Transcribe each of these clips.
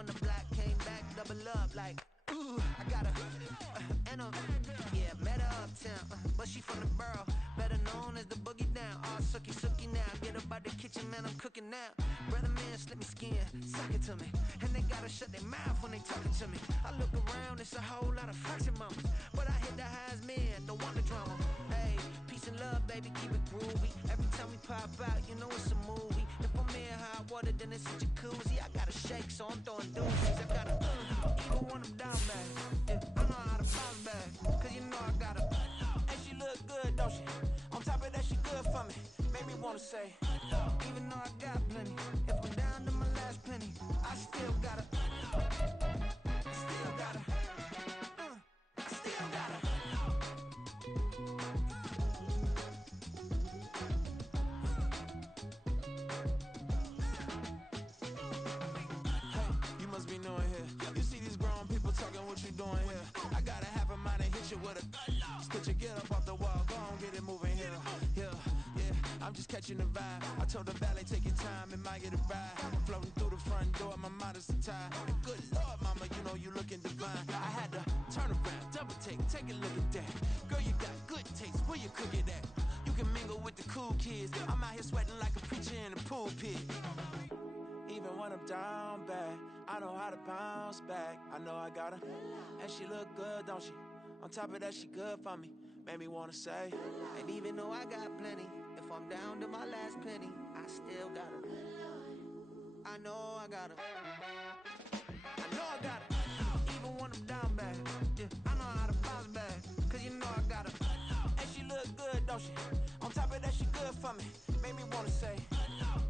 from the block, came back, double up like, ooh, I got a, and a, yeah, met her uptown, but she from the borough, better known as the boogie down. All sookie now, get up out the kitchen, man, I'm cooking now. Brother man, slip me skin, suck it to me, and they gotta shut their mouth when they talking to me. I look around, it's a whole lot of flexing mamas, but I hit the highs, man, don't want the drama. Hey, peace and love, baby, keep it groovy. Every time we pop out, you know it's a movie. If I'm in hot water, then it's a jacuzzi. I gotta shake, so I'm throwing doozies. I gotta, even when I'm down bad, yeah, I know how to bounce back, cause you know I gotta. And she look good, don't she? On top of that, she good for me. Made me wanna say, even though I got plenty, if I'm down to my last penny, I still gotta, I still gotta, I still gotta. Hey, you must be new in here. You see these grown people talking, what you doing here? I gotta have a mind and hit you with a split your get up off the wall, go on, get it moving here. Yeah, I'm just catching the vibe. I told the valet, take your time, it might get a ride. Floating through the front door, my mind is tied. And good Lord, mama, you know you looking divine. I had to turn around, double take a look at that. Girl, you got good taste, where you cook it at? You can mingle with the cool kids. I'm out here sweating like a preacher in a pulpit. Even when I'm down bad, I know how to bounce back. I know I got her, and she look good, don't she? On top of that, she good for me. Made me wanna say, and even though I got plenty, if I'm down to my last penny, I still got her. I know I got her. I know I got her. Even when I'm down bad, yeah, I know how to bounce back, cause you know I got her. And she look good, don't she? On top of that, she good for me. Made me wanna say,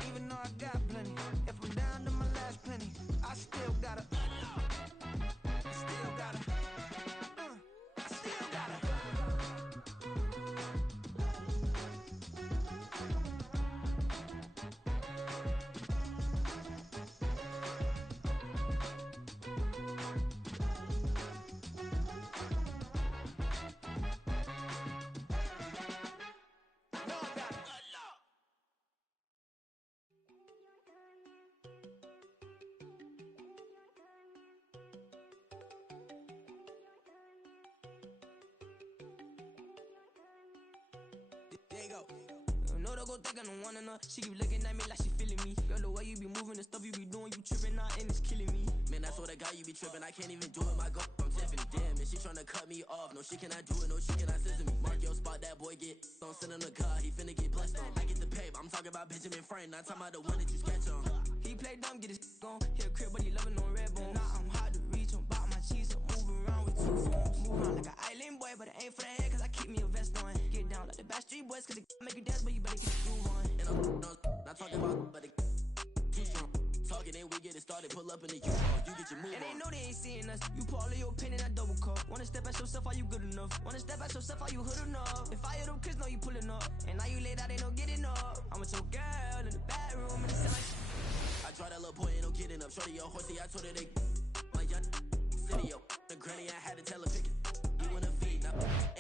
even though I got plenty, if I'm down to my last penny, I still got her. I still got her. I still got her. There you go. No, don't go think I don't wanna know. She keep looking at me like she feeling me. Girl, the way you be moving, the stuff you be doing, you tripping out and it's killing me. Man, that's what I got, you be tripping. I can't even do it, my girl. I'm Tiffany. Damn, and she tryna cut me off. No, she cannot do it, no, she cannot scissor me. Mark your spot, that boy get don't send him the car, he finna get blessed on. I get the pay, but I'm talking about Benjamin Franklin, not talking about the one that you sketch on. He play dumb, get his gone. Hit a crib, but he loving on red bone. Nah, I'm hard to reach, I'm bout my cheese, I'm moving around with two phones. Move around like an island boy, but it ain't for the head, cause I keep me a vest on. Get down like the Backstreet Boys, cause it make you dance, but you better get the groove on. And I'm not talking about, but it too strong. Talking and we get it started, pull up in the U-Haul, you get your move on. And they know they ain't seeing us, you pull all your opinion, I double cup. Wanna step at yourself, are you good enough? Wanna step at yourself, are you hood enough? If I hear them kids, know you pulling up. And now you laid out, they no getting up. I'm with your girl in the bedroom, and it sound like I draw that little boy, ain't no getting up. Shorty, yo, horsey, I told her they my young city, yo. The granny, I had to tell her pick it. You wanna feed, now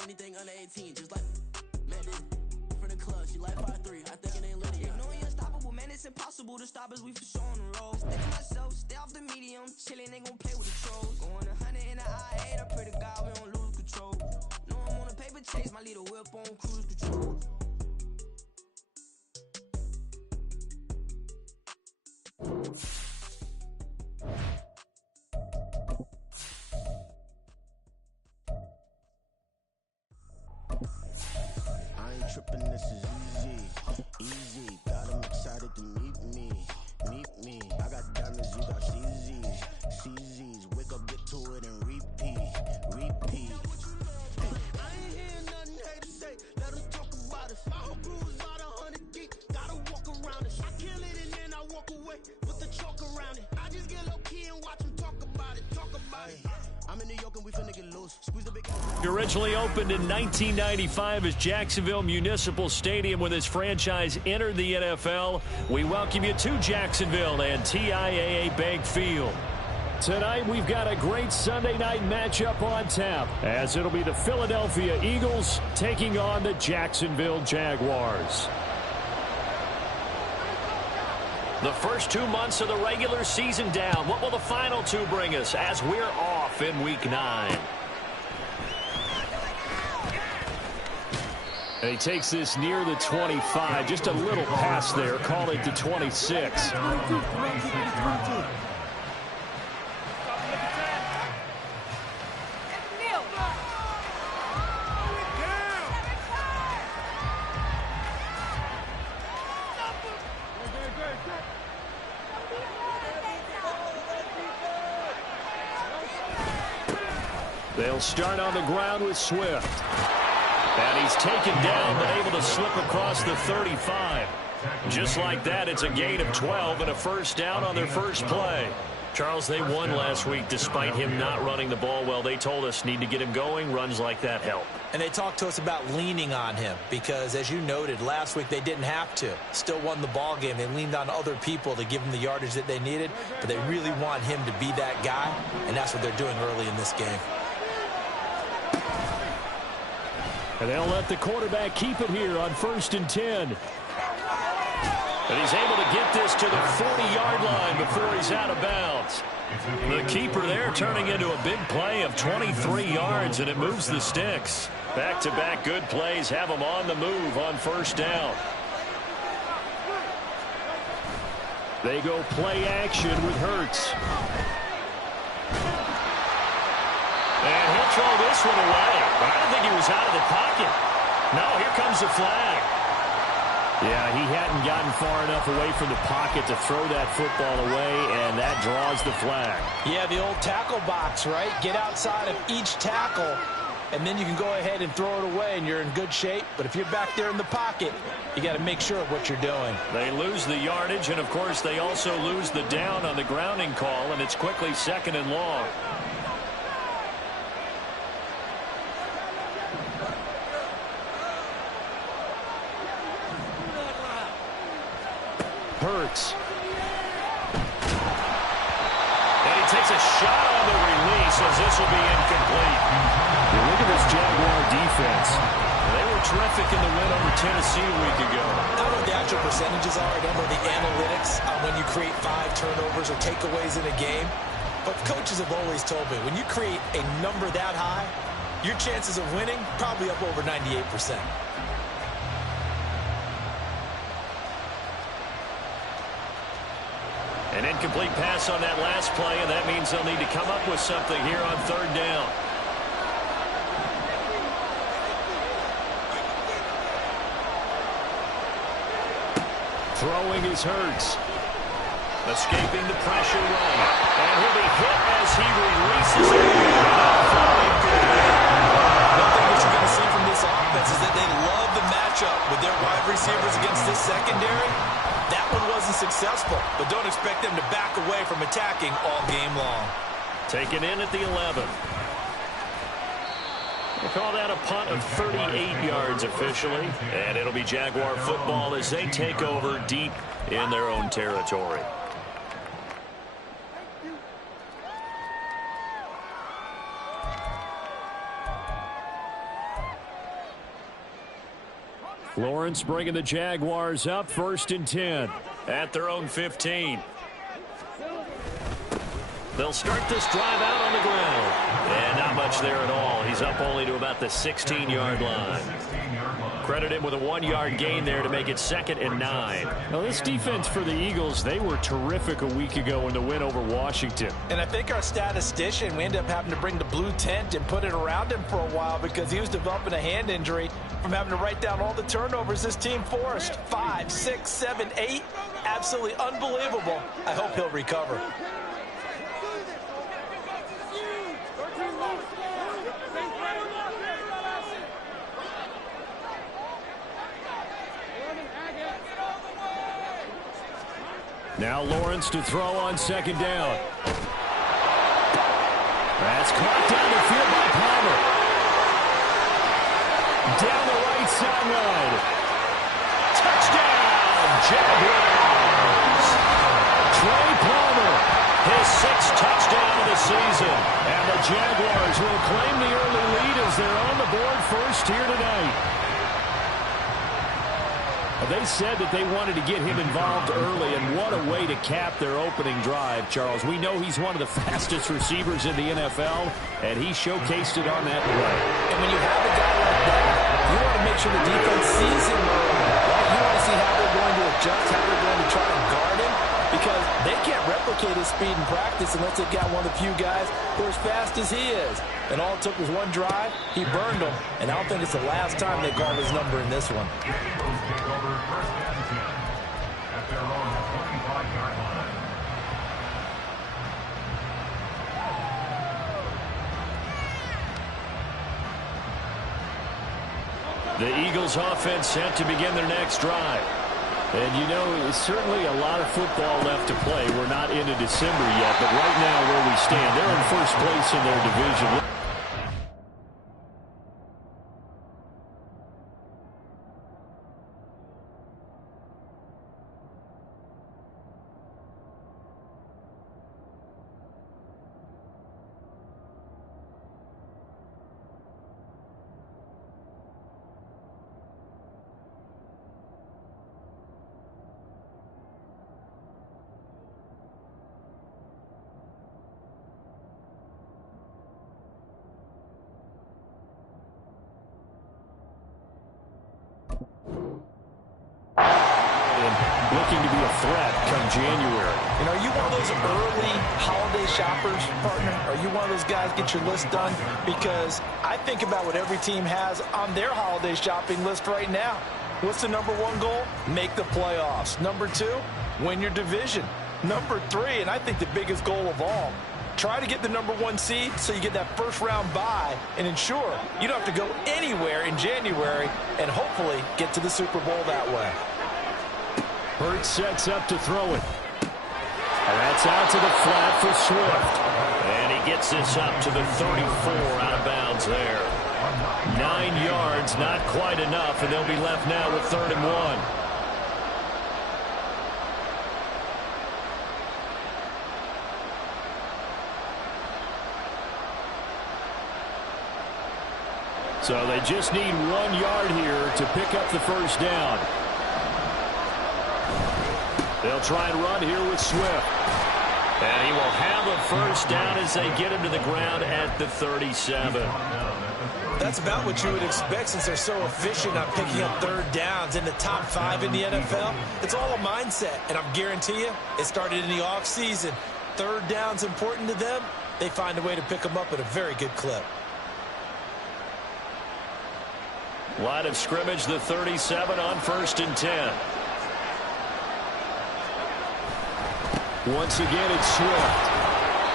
anything under 18, just like met this from the club, she like 5'3", I think it ain't Lydia. You know we unstoppable, man, it's impossible to stop us, we for sure on the road. Stay to myself, stay off the medium, chillin', ain't gon' play with the trolls. Going 100 in the I-8, I pray to God we don't lose control. Know I'm on a paper chase, my little whip on cruise control. I ain't trippin', this is easy. Got 'em excited to meet me. I got diamonds, you got CZs. Wake up, get to it, and repeat. Hey, I ain't hear nothing hate to say. Let us talk about us. My whole crew is about 100 deep. Gotta walk around it. I kill it and then I walk away. Put the chalk around it. I just get low key and watch them talk about it. I'm in New York and we finna get loose. Squeeze the big. Originally opened in 1995 as Jacksonville Municipal Stadium when this franchise entered the NFL. We welcome you to Jacksonville and TIAA Bank Field. Tonight we've got a great Sunday night matchup on tap as it'll be the Philadelphia Eagles taking on the Jacksonville Jaguars. The first 2 months of the regular season down. What will the final 2 bring us as we're off in Week 9? And he takes this near the 25. Just a little pass there. Call it the 26. They'll start on the ground with Swift. And he's taken down, but able to slip across the 35. Just like that, it's a gain of 12 and a first down on their first play. Charles, they won last week despite him not running the ball well. They told us need to get him going. Runs like that help. And they talked to us about leaning on him because, as you noted, last week they didn't have to. Still won the ball game. They leaned on other people to give them the yardage that they needed, but they really want him to be that guy, and that's what they're doing early in this game. And they'll let the quarterback keep it here on 1st and 10. And he's able to get this to the 40-yard line before he's out of bounds. The keeper there turning into a big play of 23 yards, and it moves the sticks. Back-to-back good plays have them on the move on first down. They go play action with Hurts. And he'll throw this one away. I don't think he was out of the pocket. No, here comes the flag. Yeah, he hadn't gotten far enough away from the pocket to throw that football away, and that draws the flag. Yeah, the old tackle box, right? Get outside of each tackle, and then you can go ahead and throw it away, and you're in good shape. But if you're back there in the pocket, you got to make sure of what you're doing. They lose the yardage, and, of course, they also lose the down on the grounding call, and it's quickly 2nd and long. Hurts. And he takes a shot on the release as this will be incomplete. You look at this Jaguar defense. They were terrific in the win over Tennessee a week ago. I don't know what the actual percentages are. I don't know the analytics on when you create 5 turnovers or takeaways in a game. But coaches have always told me, when you create a number that high, your chances of winning probably up over 98%. An incomplete pass on that last play, and that means they'll need to come up with something here on 3rd down. Throwing is Hurts. Escaping the pressure run. And he'll be hit as he releases it. One thing that you're going to see from this offense is that they love the matchup with their wide receivers against this secondary. That one wasn't successful, but don't expect them to back away from attacking all game long. Taken in at the 11. We'll call that a punt of 38 yards officially, and it'll be Jaguar football as they take over deep in their own territory. Lawrence bringing the Jaguars up 1st and 10 at their own 15. They'll start this drive out on the ground. And not much there at all. He's up only to about the 16-yard line. Credit him with a 1-yard gain there to make it 2nd and 9. Now, this defense for the Eagles, they were terrific a week ago in the win over Washington. And I think our statistician, we ended up having to bring the blue tent and put it around him for a while because he was developing a hand injury from having to write down all the turnovers this team forced. 5, 6, 7, 8. Absolutely unbelievable. I hope he'll recover. Now Lawrence to throw on 2nd down. That's caught down the field by Palmer. Down the right sideline. Touchdown, Jaguars. Trey Palmer, his 6th touchdown of the season. And the Jaguars will claim the early lead as they're on the board first here tonight. They said that they wanted to get him involved early, and what a way to cap their opening drive, Charles. We know he's one of the fastest receivers in the NFL, and he showcased it on that play. And when you have a guy like that, you want to make sure the defense sees him early. Right? You want to see how they're going to adjust, how they're going to try to guard him, because they can't replicate his speed in practice unless they've got one of the few guys who are as fast as he is. And all it took was one drive. He burned them, and I don't think it's the last time they called his number in this one. The Eagles offense set to begin their next drive. And, you know, certainly a lot of football left to play. We're not into December yet, but right now where we stand, they're in first place in their division. Looking to be a threat come January. And are you one of those early holiday shoppers, partner? Are you one of those guys get your list done? Because I think about what every team has on their holiday shopping list right now. What's the number one goal? Make the playoffs. Number two, win your division. Number three, and I think the biggest goal of all, try to get the number one seed so you get that first round bye and ensure you don't have to go anywhere in January and hopefully get to the Super Bowl that way. Hurts sets up to throw it. And that's out to the flat for Swift. And he gets this up to the 34 out of bounds there. 9 yards, not quite enough, and they'll be left now with 3rd and 1. So they just need 1 yard here to pick up the first down. They'll try and run here with Swift. And he will have a first down as they get him to the ground at the 37. That's about what you would expect since they're so efficient on picking up 3rd downs in the top 5 in the NFL. It's all a mindset, and I guarantee you it started in the offseason. 3rd down's important to them. They find a way to pick them up at a very good clip. Line of scrimmage, the 37 on 1st and 10. Once again, it's Swift.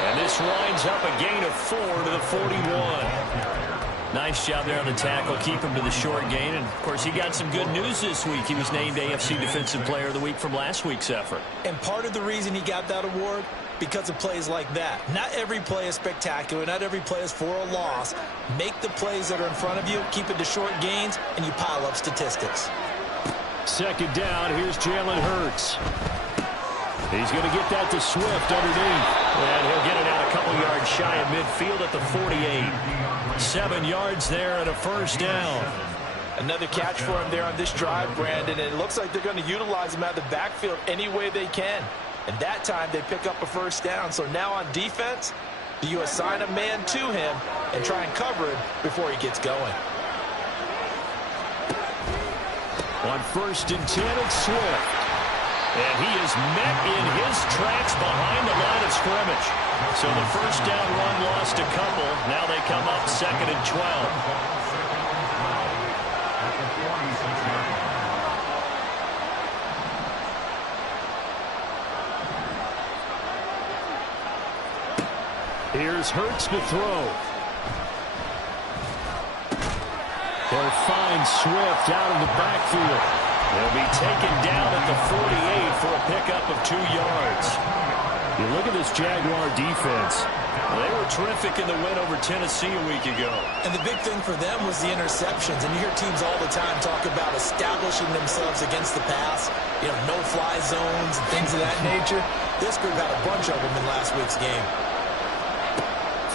And this winds up a gain of 4 to the 41. Nice job there on the tackle. Keep him to the short gain. And, of course, he got some good news this week. He was named AFC Defensive Player of the Week from last week's effort. And part of the reason he got that award, because of plays like that. Not every play is spectacular. Not every play is for a loss. Make the plays that are in front of you, keep it to short gains, and you pile up statistics. 2nd down. Here's Jalen Hurts. He's going to get that to Swift underneath. And he'll get it out a couple yards shy of midfield at the 48. 7 yards there and a first down. Another catch for him there on this drive, Brandon. And it looks like they're going to utilize him out of the backfield any way they can. And that time they pick up a first down. So now on defense, do you assign a man to him and try and cover him before he gets going? On 1st and 10, it's Swift. And he is met in his tracks behind the line of scrimmage. So the first down run lost a couple. Now they come up 2nd and 12. Here's Hurts to throw. They'll find Swift out of the backfield. They'll be taken down at the 48 for a pickup of 2 yards. You look at this Jaguar defense. They were terrific in the win over Tennessee a week ago. And the big thing for them was the interceptions. And you hear teams all the time talk about establishing themselves against the pass. You know, no-fly zones and things of that nature. This group had a bunch of them in last week's game.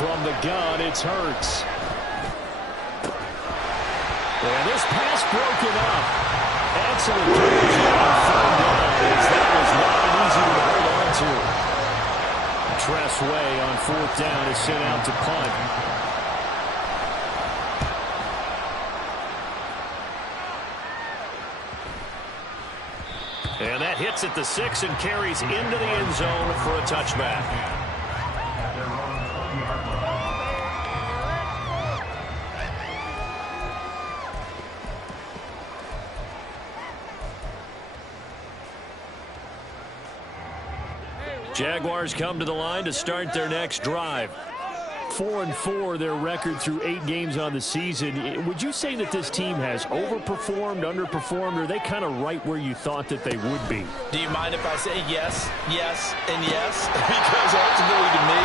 From the gun, it's Hurts. And this pass broken up. Excellent conversion on third down, as that was not an easy one to hold on to. Tress Way on fourth down is sent out to punt. And that hits at the 6 and carries into the end zone for a touchback. Jaguars come to the line to start their next drive. 4-4 their record through 8 games on the season. Would you say that this team has overperformed, underperformed, or are they kind of right where you thought that they would be? Do you mind if I say yes, yes, and yes? Because ultimately to me,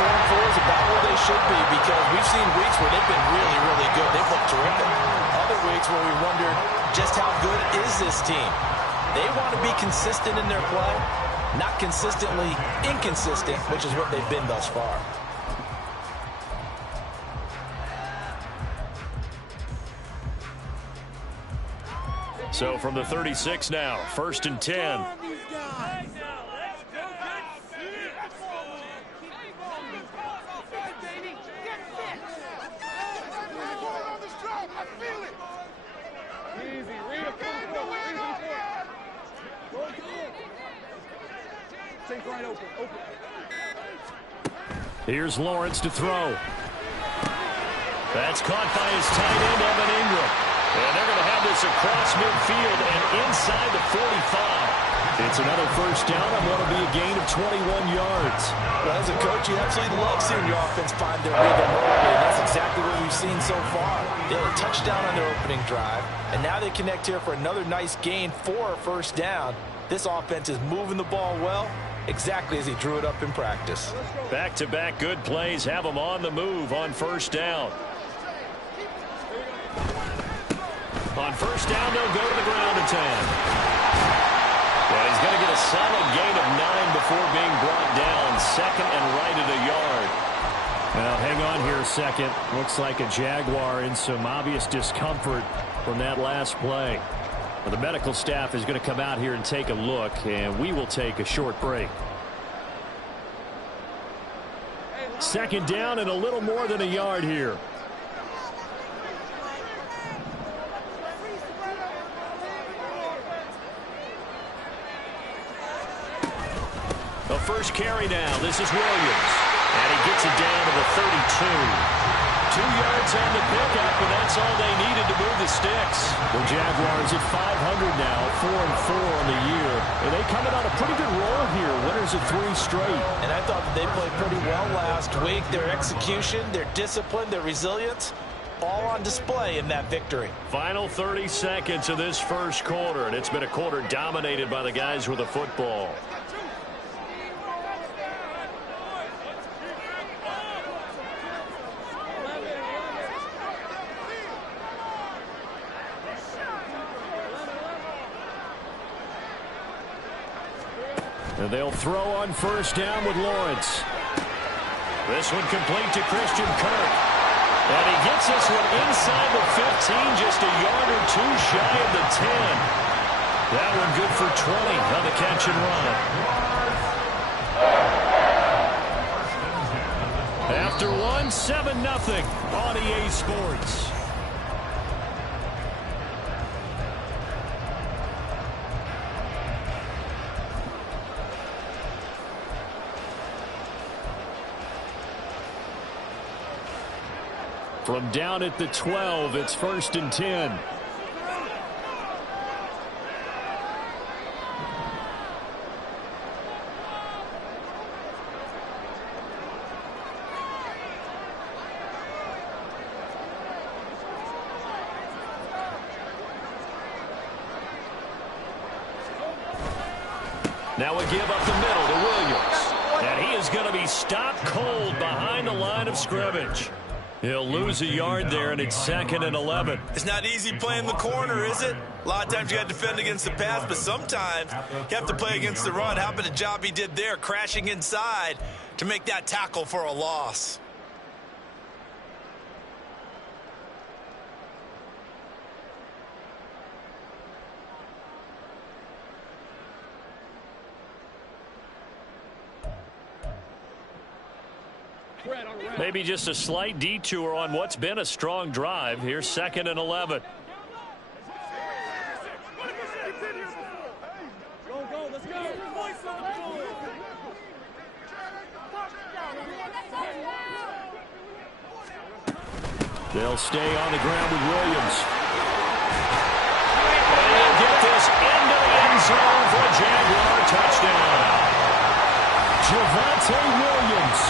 4-4 is about where they should be, because we've seen weeks where they've been really, really good. They've looked terrific. Other weeks where we wondered just how good is this team. They want to be consistent in their play, not consistently inconsistent, which is what they've been thus far. So from the 36 now, 1st and 10. Here's Lawrence to throw. That's caught by his tight end, Evan Ingram. And they're going to have this across midfield and inside the 45. It's another first down and what will be a gain of 21 yards. Well, as a coach, you absolutely love seeing your offense find their rhythm early, and that's exactly what we've seen so far. They had a touchdown on their opening drive, and now they connect here for another nice gain for a first down. This offense is moving the ball well, exactly as he drew it up in practice. Back-to-back good plays have them on the move on first down. On first down, they'll go to the ground attack. Well, he's going to get a solid gain of 9 before being brought down. Second and right at a yard. Now, hang on here a second. Looks like a Jaguar in some obvious discomfort from that last play. Well, the medical staff is going to come out here and take a look, and we will take a short break. Second down and a little more than a yard here. The first carry now. This is Williams. And he gets it down to the 32. 2 yards on the pickup, and that's all they needed to move the sticks. The Jaguars at 500 now, 4-4 on the year. And they coming on a pretty good roll here. Winners of 3 straight. And I thought that they played pretty well last week. Their execution, their discipline, their resilience, all on display in that victory. Final 30 seconds of this first quarter, and it's been a quarter dominated by the guys with the football. And they'll throw on first down with Lawrence. This one complete to Christian Kirk. And he gets this one inside the 15, just a yard or 2 shy of the 10. That one good for 20 on the catch and run. After one, 7-0 on EA Sports. From down at the 12, it's 1st and 10. Now a give up the middle to Williams. And he is going to be stopped cold behind the line of scrimmage. He'll lose a yard there, and it's 2nd and 11. It's not easy playing the corner, is it? A lot of times you got to defend against the pass, but sometimes you have to play against the run. How about the job he did there, crashing inside to make that tackle for a loss? Maybe just a slight detour on what's been a strong drive. Here's 2nd and 11. They'll stay on the ground with Williams. And they'll get this into the end zone for a Jaguar touchdown. Javonte Williams,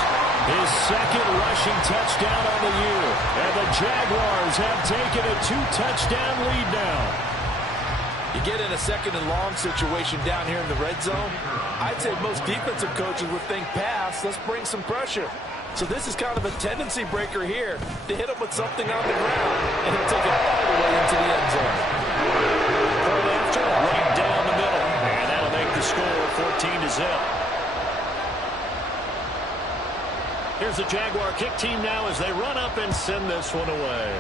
his 2nd rushing touchdown on the year. And the Jaguars have taken a 2-touchdown lead now. You get in a 2nd and long situation down here in the red zone, I'd say most defensive coaches would think pass, let's bring some pressure. So this is kind of a tendency breaker here to hit him with something on the ground, and he'll take it all the way into the end zone. Point after, right down the middle, and that'll make the score 14-0. Here's the Jaguar kick team now as they run up and send this one away.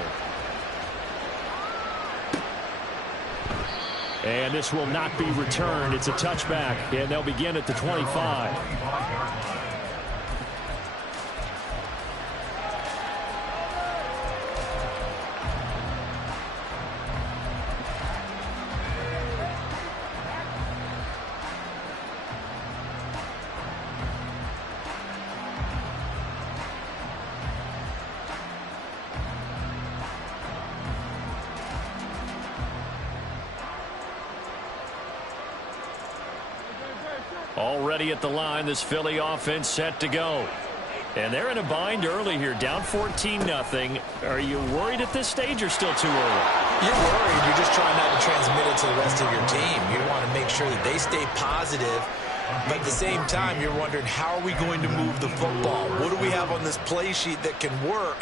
And this will not be returned. It's a touchback, and they'll begin at the 25. Already at the line, this Philly offense set to go. And they're in a bind early here, down 14-0. Are you worried at this stage or still too early? You're worried. You're just trying not to transmit it to the rest of your team. You want to make sure that they stay positive. But at the same time, you're wondering, how are we going to move the football? What do we have on this play sheet that can work?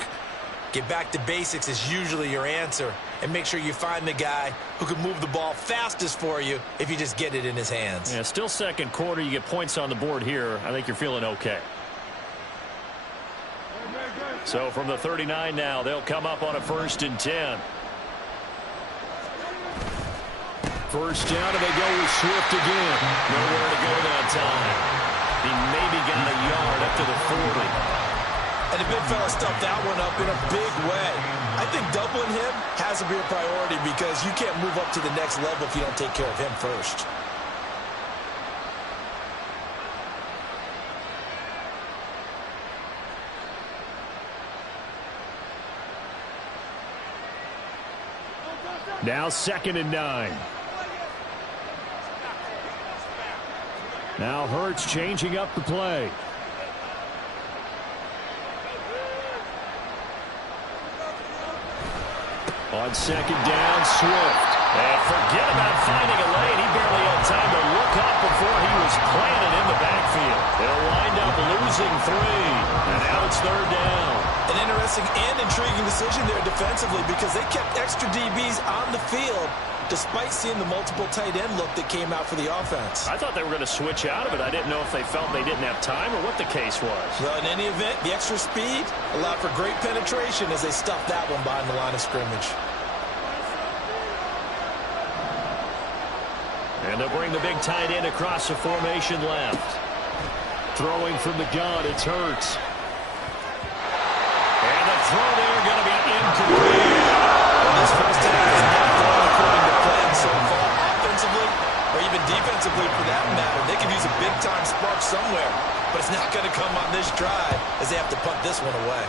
Get back to basics is usually your answer. And make sure you find the guy who can move the ball fastest for you if you just get it in his hands. Yeah, still 2nd quarter. You get points on the board here. I think you're feeling okay. So from the 39 now, they'll come up on a 1st and 10. First down, and they go with Swift again. Nowhere to go that time. He maybe got a yard up to the 40. And the big fella stuffed that one up in a big way. I think doubling him has to be a priority because you can't move up to the next level if you don't take care of him first. Now 2nd and 9. Now Hurts changing up the play. On 2nd down, Swift. And forget about finding a lane. He barely had time to look up before he was planted in the backfield. They'll wind up losing 3. And now it's 3rd down. An interesting and intriguing decision there defensively because they kept extra DBs on the field despite seeing the multiple tight end look that came out for the offense. I thought they were going to switch out of it. I didn't know if they felt they didn't have time or what the case was. Well, in any event, the extra speed allowed for great penetration as they stuffed that one behind the line of scrimmage. And they'll bring the big tight end across the formation left. Throwing from the gun, it's Hurts. And the throw there going to be incomplete. Well, this first half is not going according to plan so far. Offensively, or even defensively for that matter, they could use a big-time spark somewhere. But it's not going to come on this drive as they have to punt this one away.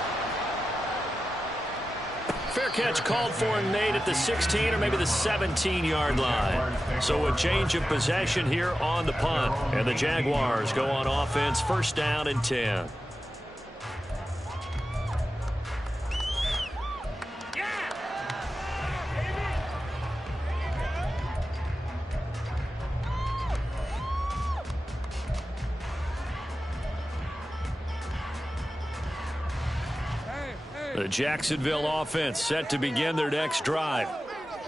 Fair catch called for and made at the 16 or maybe the 17-yard line. So a change of possession here on the punt. And the Jaguars go on offense, 1st down and 10. The Jacksonville offense set to begin their next drive.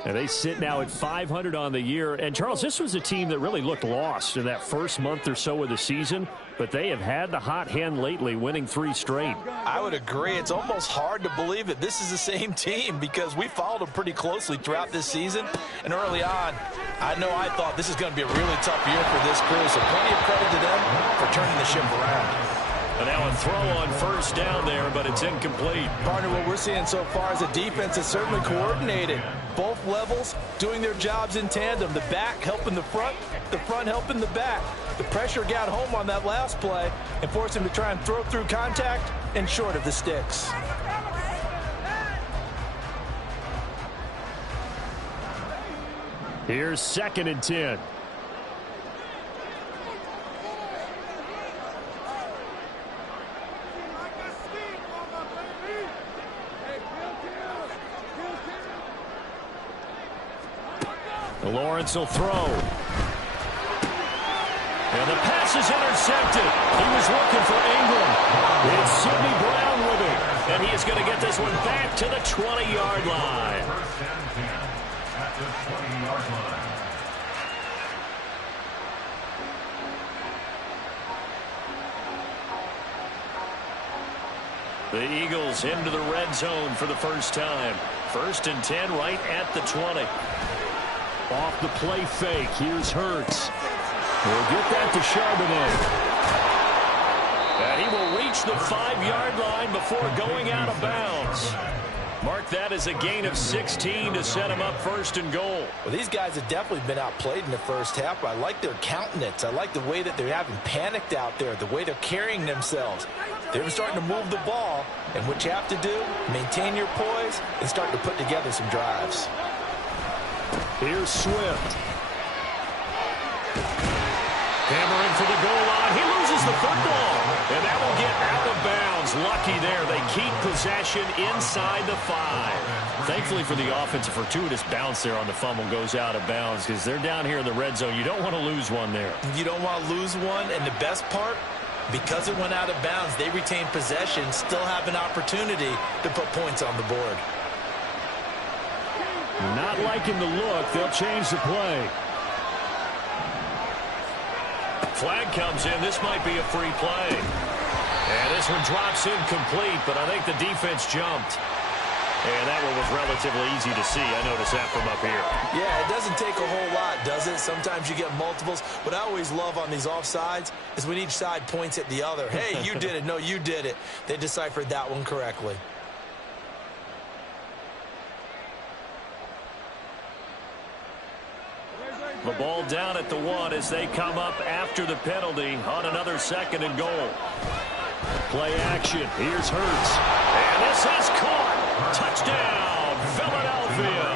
And they sit now at 500 on the year. And, Charles, this was a team that really looked lost in that first month or so of the season. But they have had the hot hand lately, winning 3 straight. I would agree. It's almost hard to believe that this is the same team because we followed them pretty closely throughout this season. And early on, I thought this is going to be a really tough year for this crew. So plenty of credit to them for turning the ship around. And now a throw on first down there, but it's incomplete. Partner, what we're seeing so far is the defense is certainly coordinated. Both levels doing their jobs in tandem. The back helping the front helping the back. The pressure got home on that last play and forced him to try and throw through contact and short of the sticks. Here's 2nd and 10. Lawrence will throw. And the pass is intercepted. He was looking for Ingram. It's Sidney Brown with it. And he is going to get this one back to the 20-yard line. At the 20-yard line. The Eagles into the red zone for the first time. 1st and 10 right at the 20. Off the play fake. Here's Hurts. We'll get that to Charbonnet. And he will reach the 5-yard line before going out of bounds. Mark that as a gain of 16 to set him up 1st and goal. Well, these guys have definitely been outplayed in the first half. I like their countenance. I like the way that they're having panicked out there, the way they're carrying themselves. They're starting to move the ball, and what you have to do, maintain your poise and start to put together some drives. Here's Swift. Hammering for the goal line. He loses the football. And that will get out of bounds. Lucky there. They keep possession inside the 5. Thankfully for the offense, a fortuitous bounce there on the fumble goes out of bounds because they're down here in the red zone. You don't want to lose one there. You don't want to lose one. And the best part, because it went out of bounds, they retain possession, still have an opportunity to put points on the board. Not liking the look. They'll change the play. Flag comes in. This might be a free play. And this one drops incomplete, but I think the defense jumped. And that one was relatively easy to see. I noticed that from up here. Yeah, it doesn't take a whole lot, does it? Sometimes you get multiples. What I always love on these offsides is when each side points at the other. Hey, you did it. No, you did it. They deciphered that one correctly. The ball down at the 1 as they come up after the penalty on another 2nd and goal. Play action. Here's Hurts. And this is caught. Touchdown, Philadelphia.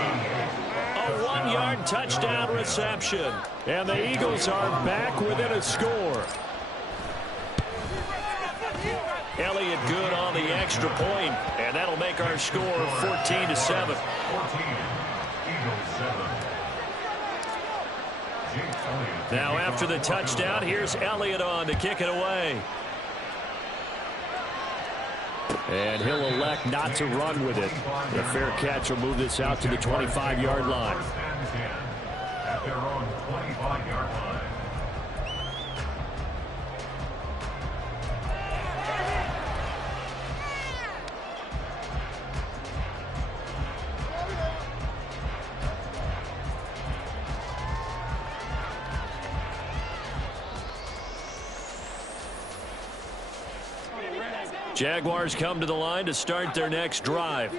A 1-yard touchdown reception. And the Eagles are back within a score. Elliott good on the extra point, and that'll make our score 14-7. 14, Eagles 7. Now after the touchdown, here's Elliott on to kick it away. And he'll elect not to run with it. The fair catch will move this out to the 25-yard line. At their own 25-yard line. Jaguars come to the line to start their next drive.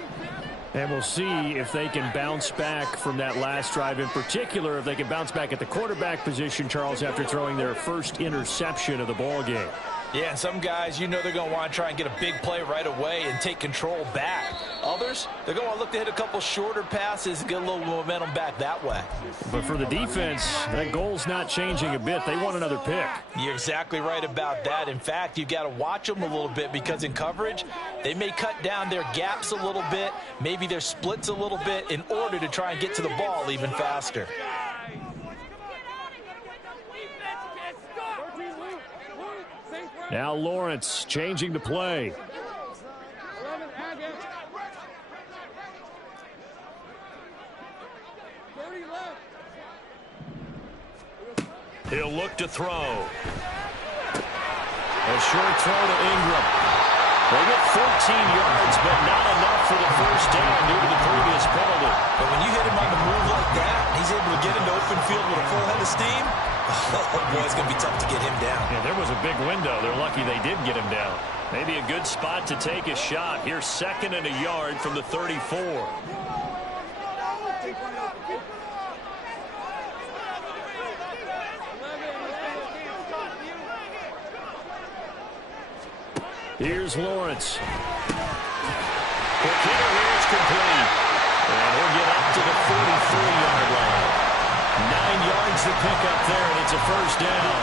And we'll see if they can bounce back from that last drive. In particular, if they can bounce back at the quarterback position, Charles, after throwing their first interception of the ball game. Yeah, and some guys, you know they're going to want to try and get a big play right away and take control back. Others, they're going to look to hit a couple shorter passes and get a little momentum back that way. But for the defense, that goal's not changing a bit. They want another pick. You're exactly right about that. In fact, you've got to watch them a little bit because in coverage, they may cut down their gaps a little bit, maybe their splits a little bit in order to try and get to the ball even faster. Now Lawrence changing the play. He'll look to throw. A short throw to Ingram. They get 14 yards, but not enough for the first down due to the previous penalty. But when you hit him on the move like that, he's able to get into open field with a full head of steam. Oh, boy, it's going to be tough to get him down. Yeah, there was a big window. They're lucky they did get him down. Maybe a good spot to take a shot. Here's 2nd and a yard from the 34. Here's Lawrence. Quick hitter here is complete. And he'll get up to the 43-yard line. 9 yards to pick up there, and it's a first down.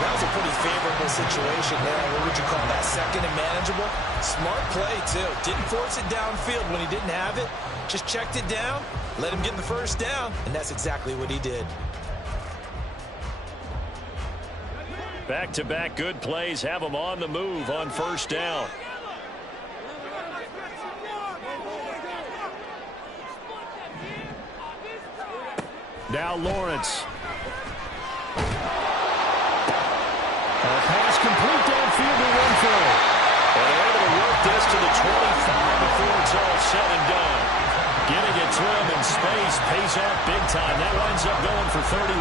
That was a pretty favorable situation there. What would you call that? 2nd and manageable? Smart play, too. Didn't force it downfield when he didn't have it. Just checked it down, let him get the first down, and that's exactly what he did. Back-to-back good plays have them on the move on first down. Now Lawrence. A pass complete downfield to Renfro. And they're able to work this to the 25 before it's all said and done. Getting it to him in space pays off big time. That winds up going for 31.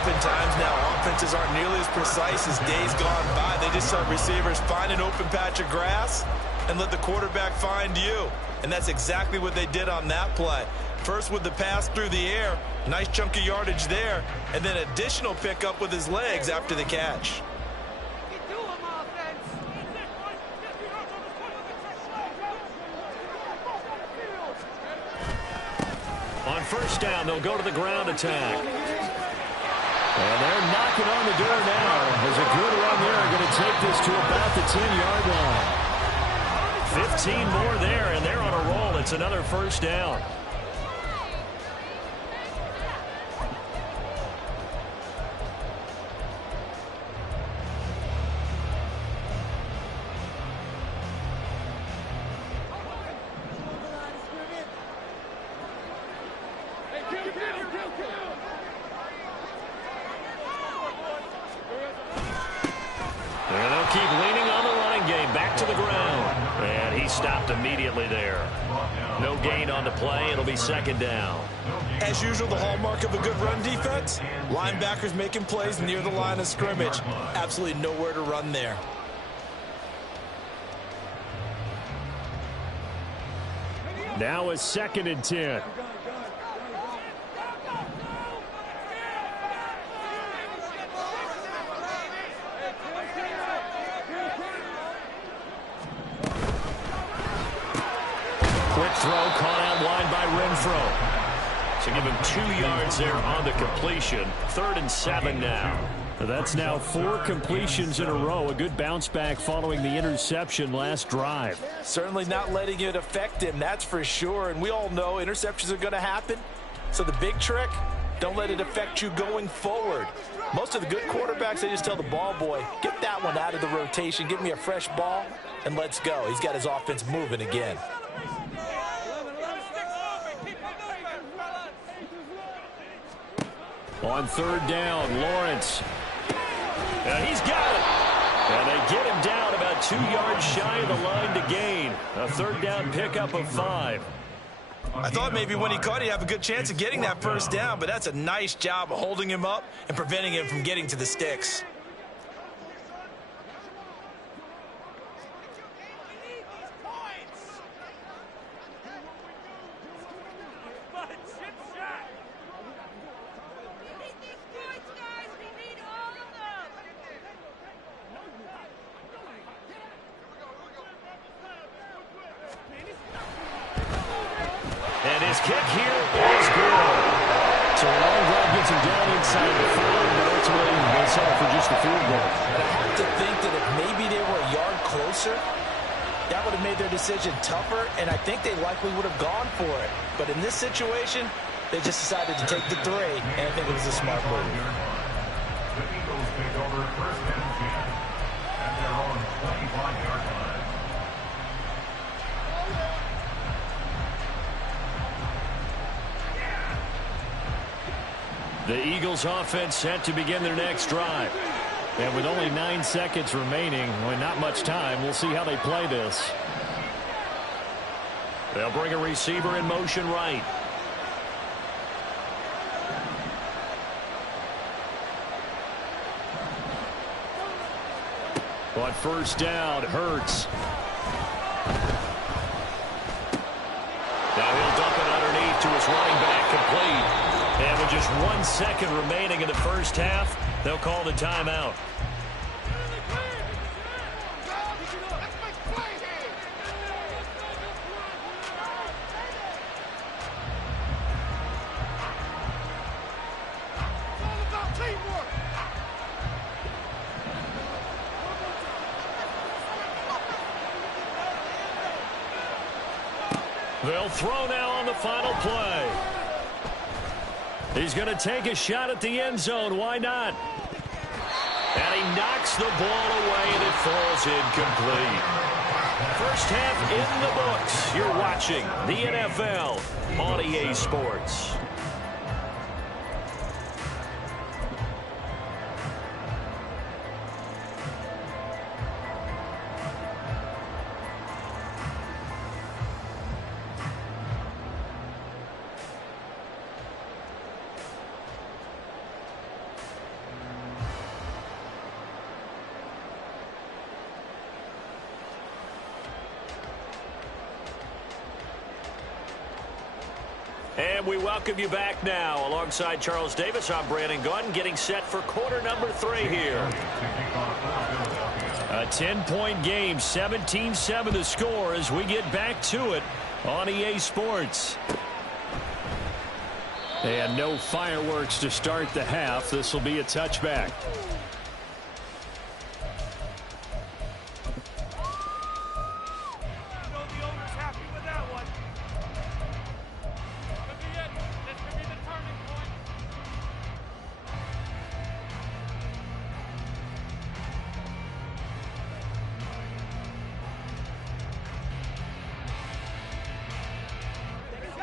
Oftentimes now, offenses aren't nearly as precise as days gone by. They just have receivers find an open patch of grass and let the quarterback find you. And that's exactly what they did on that play. First with the pass through the air, nice chunk of yardage there, and then additional pickup with his legs after the catch. On first down, they'll go to the ground attack. And they're knocking on the door now as a good run there are going to take this to about the 10-yard line. 15 more there, and they're on a roll. It's another first down. And they'll keep leaning on the running game. Back to the ground. And he stopped immediately there. No gain on the play. It'll be second down. As usual, the hallmark of a good run defense, linebackers making plays near the line of scrimmage. Absolutely nowhere to run there. Now is 2nd and 10. Quick throw caught out wide by Renfro. So give him 2 yards there on the completion. 3rd and 7 now. That's now 4 completions in a row. A good bounce back following the interception last drive. Certainly not letting it affect him, that's for sure. And we all know interceptions are going to happen. So the big trick, don't let it affect you going forward. Most of the good quarterbacks, they just tell the ball boy, get that one out of the rotation, give me a fresh ball, and let's go. He's got his offense moving again. On 3rd down, Lawrence. And he's got it. And they get him down about 2 yards shy of the line to gain. A 3rd down pickup of 5. I thought maybe when he caught it, he'd have a good chance of getting that first down, but that's a nice job of holding him up and preventing him from getting to the sticks. And his kick here is good. So a long drive gets him down inside the 5, but ultimately they settle for just the field goal. I have to think that if maybe they were a yard closer, that would have made their decision tougher, and I think they likely would have gone for it. But in this situation, they just decided to take the 3, and I think it was a smart move. The Eagles take over 1st and 10 at their own 25-yard line. The Eagles offense set to begin their next drive. And with only 9 seconds remaining, well, not much time, we'll see how they play this. They'll bring a receiver in motion right. On first down, Hurts. Now he'll dump it underneath to his running back, complete. And with just 1 second remaining in the first half, they'll call the timeout. They'll throw now on the final play. He's going to take a shot at the end zone. Why not? And he knocks the ball away, and it falls incomplete. First half in the books. You're watching the NFL on EA Sports. And we welcome you back now. Alongside Charles Davis, I'm Brandon Gunn, getting set for quarter number 3 here. A 10-point game, 17-7 the score as we get back to it on EA Sports. And no fireworks to start the half. This will be a touchback.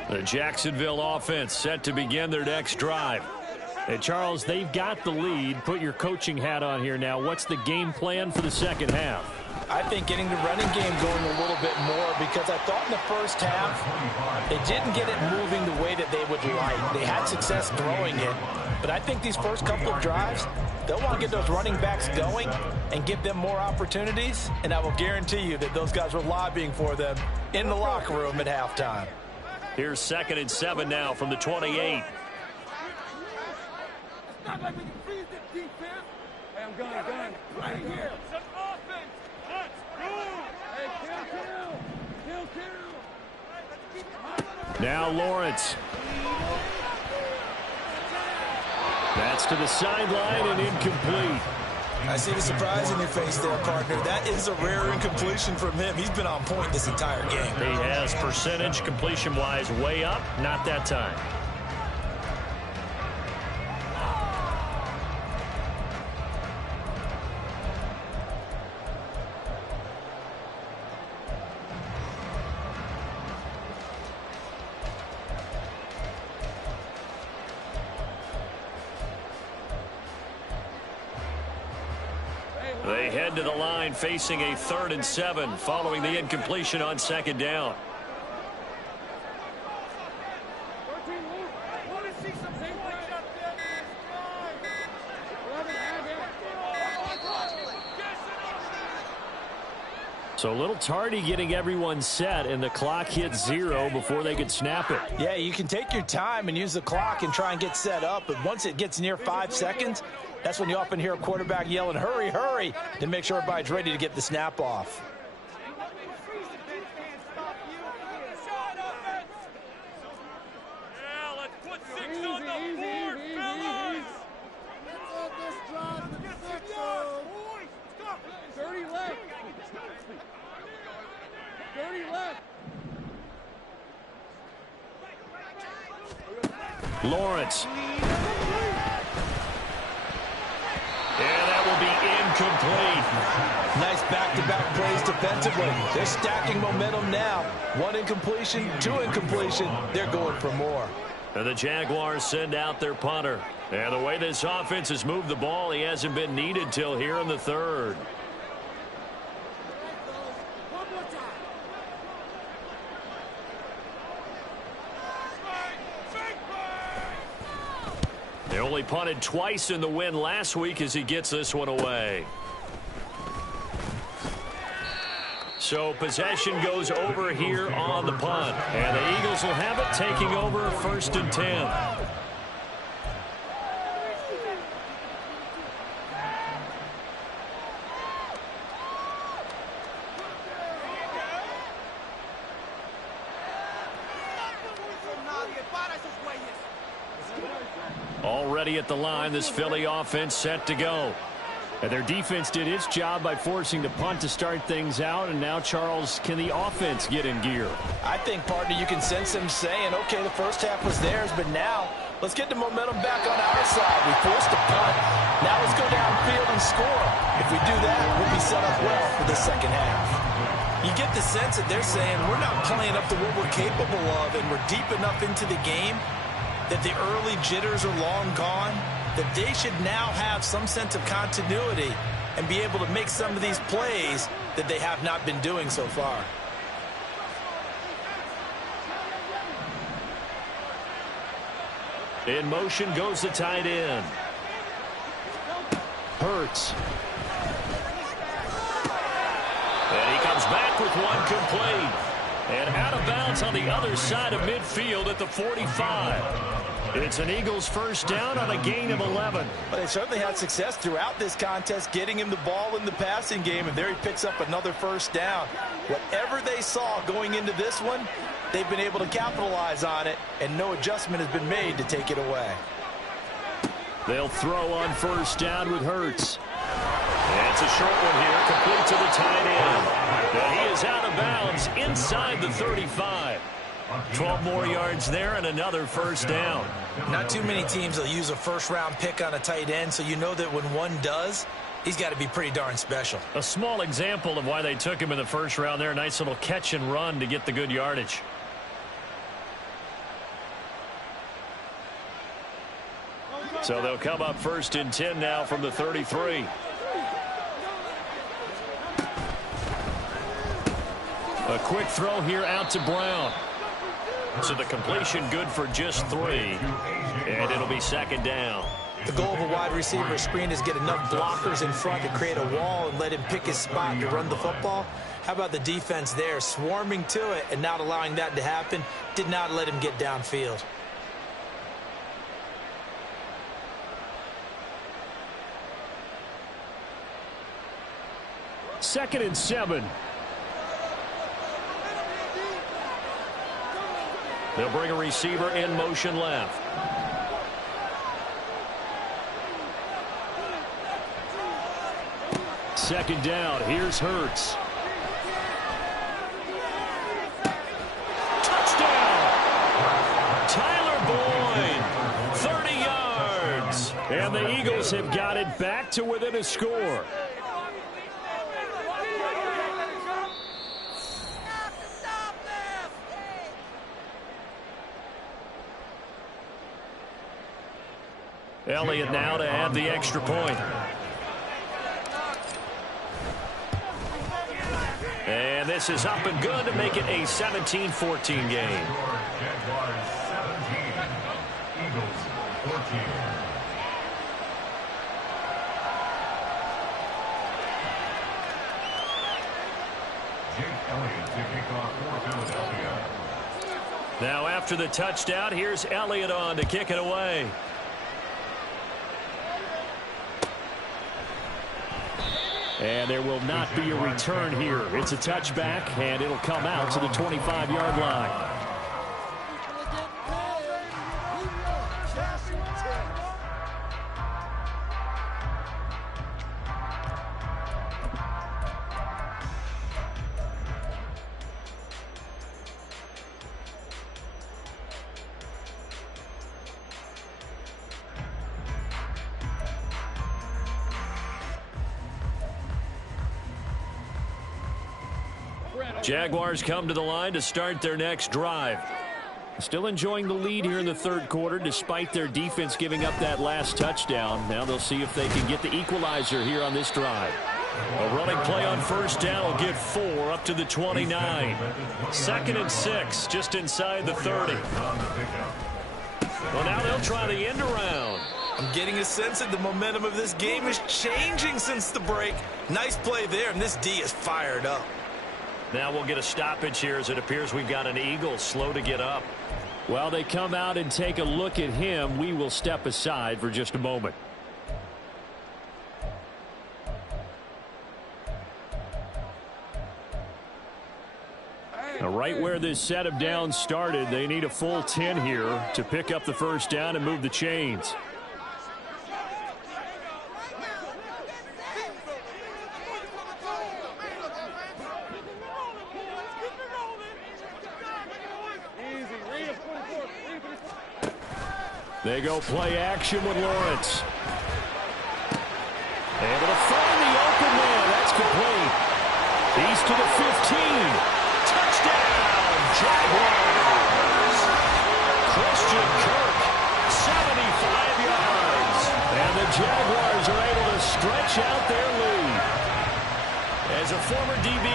The Jacksonville offense set to begin their next drive. And Charles, they've got the lead. Put your coaching hat on here now. What's the game plan for the second half? I think getting the running game going a little bit more, because I thought in the first half they didn't get it moving the way that they would like. They had success throwing it, but I think these first couple of drives, they'll want to get those running backs going and give them more opportunities, and I will guarantee you that those guys were lobbying for them in the locker room at halftime. Here's 2nd and 7 now from the 28. Not like we can freeze the defense. Hey, I'm going. Right here. Some offense. Let's go. Hey, kill. Now Lawrence. That's to the sideline and incomplete. I see the surprise in your face there, partner. That is a rare incompletion from him. He's been on point this entire game. He has percentage completion-wise way up. Not that time. They head to the line facing a 3rd and 7 following the incompletion on 2nd down. So a little tardy getting everyone set, and the clock hits 0 before they could snap it. Yeah, you can take your time and use the clock and try and get set up, but once it gets near 5 seconds, that's when you often hear a quarterback yelling, hurry, hurry, to make sure everybody's ready to get the snap off. Yeah, let's put 6 on the board, fellas. Let's end this drive with 6 on. 30 left. 30 left. Lawrence. And that will be incomplete. Nice back-to-back plays defensively. They're stacking momentum now. 1 incompletion, 2 incompletion. They're going for more. And the Jaguars send out their punter. And the way this offense has moved the ball, he hasn't been needed till here in the third. They only punted twice in the win last week as he gets this one away. So possession goes over here on the punt. And the Eagles will have it, taking over 1st and 10. Already at the line, this Philly offense set to go. And their defense did its job by forcing the punt to start things out. And now, Charles, can the offense get in gear? I think, partner, you can sense them saying, okay, the first half was theirs, but now let's get the momentum back on our side. We forced a punt. Now let's go downfield and score. If we do that, we'll be set up well for the second half. You get the sense that they're saying we're not playing up to what we're capable of, and we're deep enough into the game that the early jitters are long gone, that they should now have some sense of continuity and be able to make some of these plays that they have not been doing so far. In motion goes the tight end. Hurts. And he comes back with one complete. And out of bounds on the other side of midfield at the 45. It's an Eagles first down on a gain of 11. But they certainly had success throughout this contest, getting him the ball in the passing game, and there he picks up another first down. Whatever they saw going into this one, they've been able to capitalize on it, and no adjustment has been made to take it away. They'll throw on first down with Hurts. And it's a short one here, complete to the tight end. But he is out of bounds inside the 35. 12 more yards there and another first down. Not too many teams will use a first-round pick on a tight end, so you know that when one does, he's got to be pretty darn special. A small example of why they took him in the first round there. Nice little catch and run to get the good yardage. So they'll come up 1st and 10 now from the 33. A quick throw here out to Brown. So the completion good for just 3. And it'll be 2nd down. The goal of a wide receiver screen is get enough blockers in front to create a wall and let him pick his spot to run the football. How about the defense there, swarming to it and not allowing that to happen? Did not let him get downfield. Second and 7. They'll bring a receiver in motion left. Second down. Here's Hurts. Touchdown! Tyler Boyd, 30 yards. And the Eagles have got it back to within a score. Elliott now to add the extra point. And this is up and good to make it a 17-14 game. Jaguars 17, Eagles 14. Jake Elliott to kick off for Philadelphia. Now after the touchdown, here's Elliott on to kick it away. And there will not be a return here. It's a touchback, and it'll come out to the 25-yard line. Jaguars come to the line to start their next drive. Still enjoying the lead here in the third quarter despite their defense giving up that last touchdown. Now they'll see if they can get the equalizer here on this drive. A running play on first down will get 4 up to the 29. 2nd and 6 just inside the 30. Well, now they'll try the end around. I'm getting a sense that the momentum of this game is changing since the break. Nice play there, and this D is fired up. Now we'll get a stoppage here as it appears we've got an Eagle slow to get up. While they come out and take a look at him, we will step aside for just a moment. Now, right where this set of downs started, they need a full 10 here to pick up the first down and move the chains. They go play action with Lawrence. Able to find the open man. That's complete. He's to the 15. Touchdown, Jaguars. Christian Kirk, 75 yards. And the Jaguars are able to stretch out their lead. As a former DB,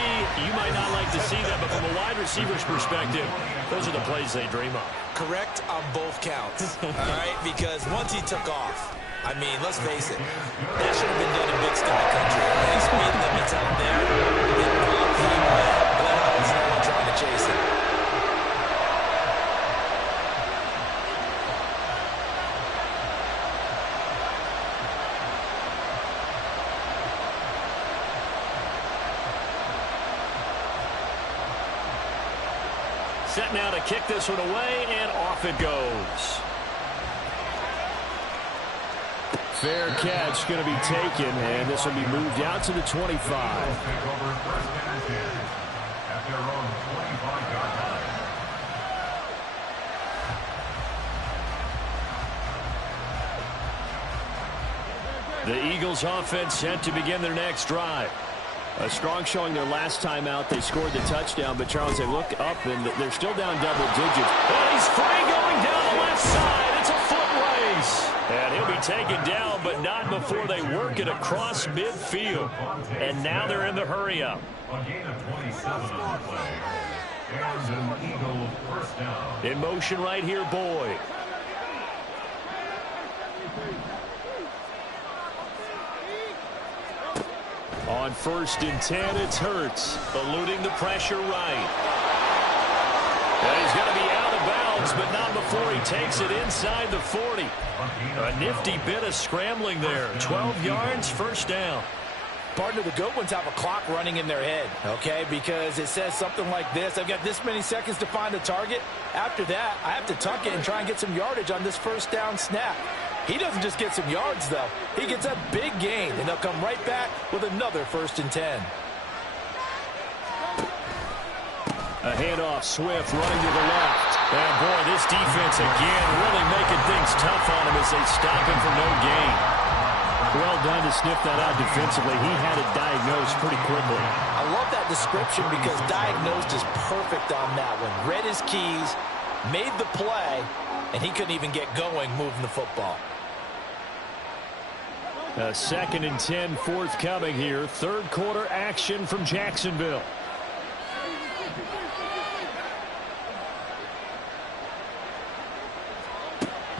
you might not like to see that, but from a wide receiver's perspective, those are the plays they dream of. Correct on both counts, all right? Because once he took off, I mean, let's face it, that should have been done in Big Sky Country. The speed limits out there, he went out and started trying to chase it. Set now to kick this one away, and off it goes. Fair catch going to be taken, and this will be moved out to the 25. The Eagles offense set to begin their next drive. A strong showing their last time out. They scored the touchdown, but Charles, they look up, and they're still down double digits. And he's free going down the left side. It's a foot race. And he'll be taken down, but not before they work it across midfield. And now they're in the hurry-up. A gain of 27 on the play. And an Eagle first down. In motion right here, Boyd. On 1st and 10, it's Hurts, eluding the pressure right. And he's going to be out of bounds, but not before he takes it inside the 40. A nifty bit of scrambling there. 12 yards, first down. Partner, the good ones have a clock running in their head, okay? Because it says something like this. I've got this many seconds to find a target. After that, I have to tuck it and try and get some yardage on this first down snap. He doesn't just get some yards, though. He gets a big gain, and they'll come right back with another 1st and 10. A handoff, Swift running to the left. And, boy, this defense again really making things tough on him as they stop him for no gain. Well done to sniff that out defensively. He had it diagnosed pretty quickly. I love that description because diagnosed is perfect on that one. Read his keys, made the play, and he couldn't even get going moving the football. A 2nd and 10 forthcoming here. Third quarter action from Jacksonville.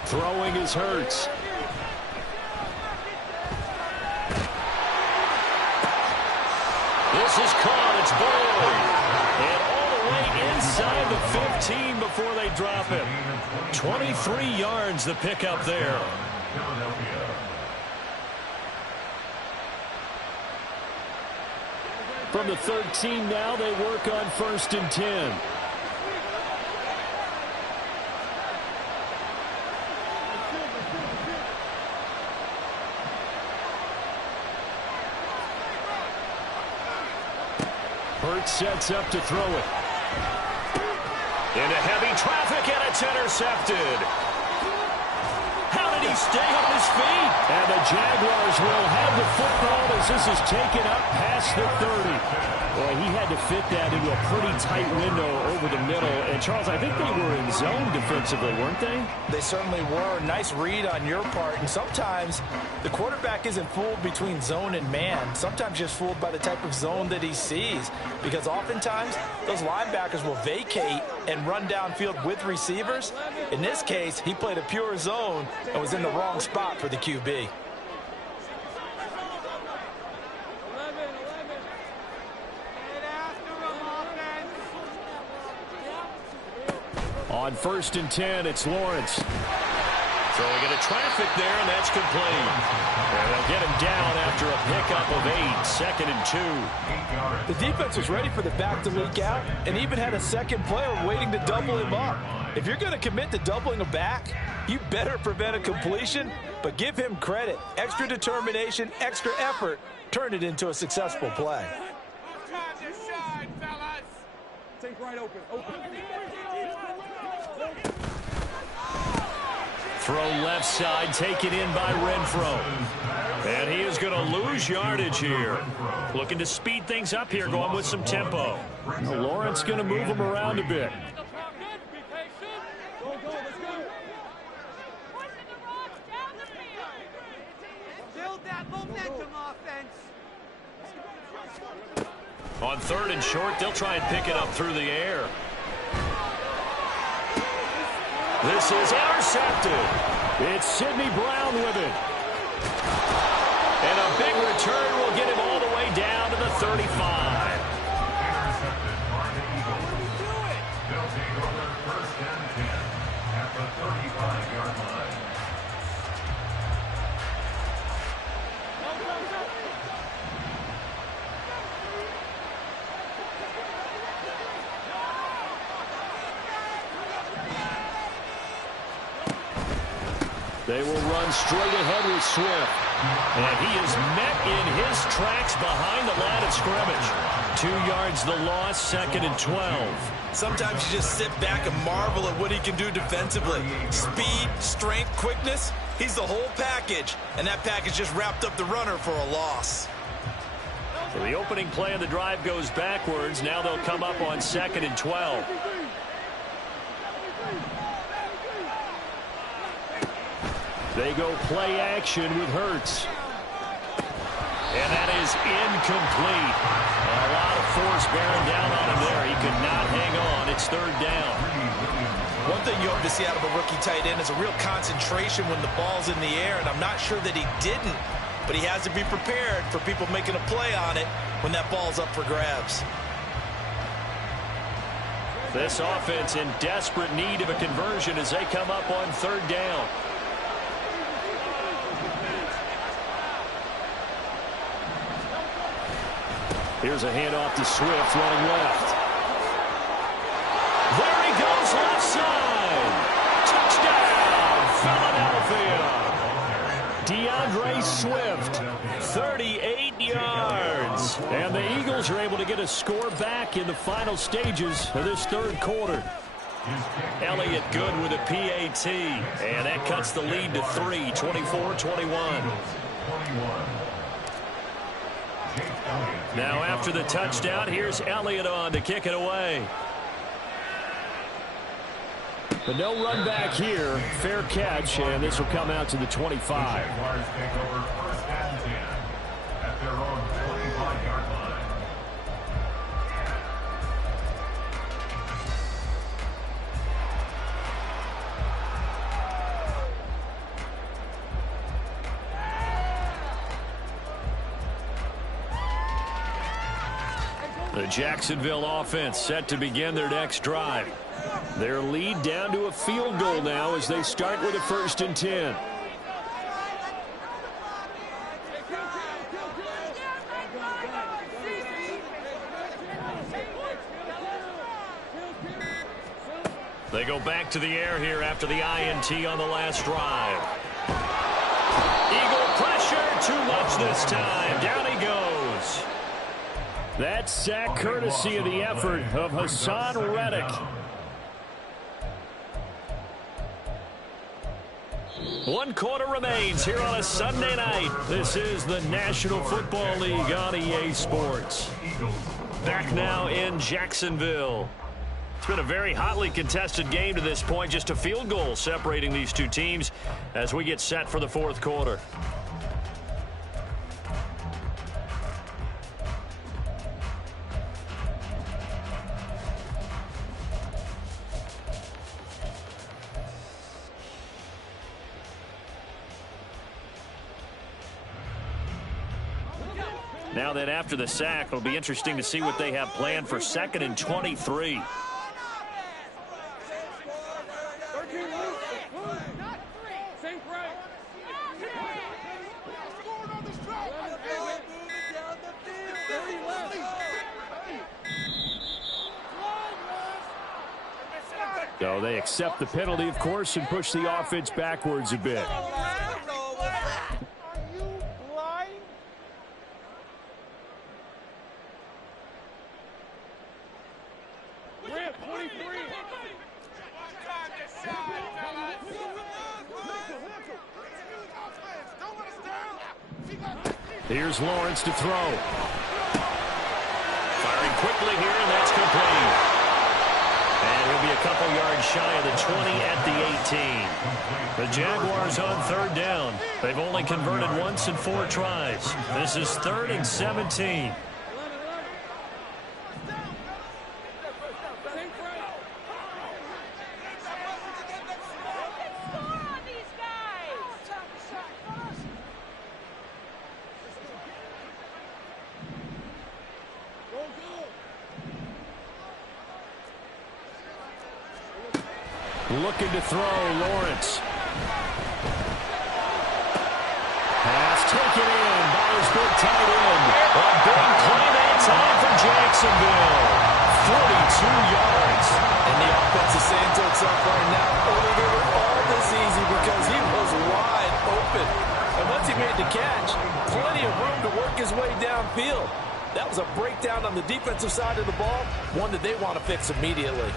Throwing is Hurts. This is caught. It's Boyd. And all the way inside the 15 before they drop him. 23 yards the pickup there. From the 13 now, they work on 1st and 10. Hurts sets up to throw it. Into heavy traffic, and it's intercepted. How did he stay on his feet? And the Jaguars will have the football as this is taken up past the 30. Boy, he had to fit that into a pretty tight window over the middle. And, Charles, I think they were in zone defensively, weren't they? They certainly were. Nice read on your part. And sometimes the quarterback isn't fooled between zone and man. Sometimes just fooled by the type of zone that he sees. Because oftentimes those linebackers will vacate and run downfield with receivers. In this case, he played a pure zone and was in the wrong spot for the QB. On 1st and 10, it's Lawrence. Throwing into traffic there, and that's complete. And they'll get him down after a pickup of 8, 2nd and 2. The defense was ready for the back to leak out and even had a second player waiting to double him up. If you're going to commit to doubling a back, you better prevent a completion, but give him credit. Extra determination, extra effort turned it into a successful play. Take right open. Throw left side, taken in by Renfro. And he is going to lose yardage here. Looking to speed things up here, going with some tempo. Well, Lawrence going to move him around a bit. Build that momentum offense. On 3rd and short, they'll try and pick it up through the air. This is intercepted. It's Sidney Brown with it. And a big return will get him all the way down to the 35. Intercepted by the Eagles. They'll take over 1st and 10 at the 35-yard line. They will run straight ahead with Swift. And he is met in his tracks behind the line of scrimmage. 2 yards the loss, 2nd and 12. Sometimes you just sit back and marvel at what he can do defensively. Speed, strength, quickness, he's the whole package. And that package just wrapped up the runner for a loss. So the opening play of the drive goes backwards. Now they'll come up on 2nd and 12. They go play action with Hurts. And that is incomplete. A lot of force bearing down on him there. He could not hang on. It's 3rd down. One thing you hope to see out of a rookie tight end is a real concentration when the ball's in the air, and I'm not sure that he didn't, but he has to be prepared for people making a play on it when that ball's up for grabs. This offense in desperate need of a conversion as they come up on 3rd down. Here's a handoff to Swift running left. There he goes left side. Touchdown, Philadelphia. DeAndre Swift, 38 yards. And the Eagles are able to get a score back in the final stages of this 3rd quarter. Elliott good with a PAT. And that cuts the lead to 3, 24-21. Now after the touchdown, here's Elliott on to kick it away. But no run back here. Fair catch, and this will come out to the 25. Jaguars take over 1st and 10 at their own 25-yard line. The Jacksonville offense set to begin their next drive. Their lead down to a field goal now as they start with a 1st and 10. They go back to the air here after the INT on the last drive. Eagle pressure, too much this time. Down he goes. That sack courtesy of the effort of Hassan Reddick. 1 quarter remains here on a Sunday night. This is the National Football League on EA Sports. Back now in Jacksonville. It's been a very hotly contested game to this point. Just a field goal separating these two teams as we get set for the fourth quarter. Now then, after the sack, it'll be interesting to see what they have planned for 2nd and 23. So they accept the penalty, of course, and push the offense backwards a bit. Here's Lawrence to throw. Firing quickly here, and that's complete. And he'll be a couple yards shy of the 20 at the 18. The Jaguars on 3rd down. They've only converted once in 4 tries. This is 3rd and 17. Looking to throw, Lawrence. Pass taken in by his big tight end. A big play that time for Jacksonville. 42 yards. And the offense is saying to itself right now, Oliver, all this easy because he was wide open. And once he made the catch, plenty of room to work his way downfield. That was a breakdown on the defensive side of the ball, one that they want to fix immediately.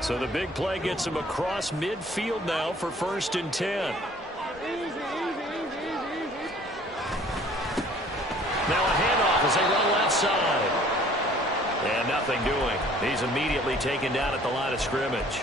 So the big play gets him across midfield now for 1st and 10. Now a handoff as they run left side. And nothing doing. He's immediately taken down at the line of scrimmage.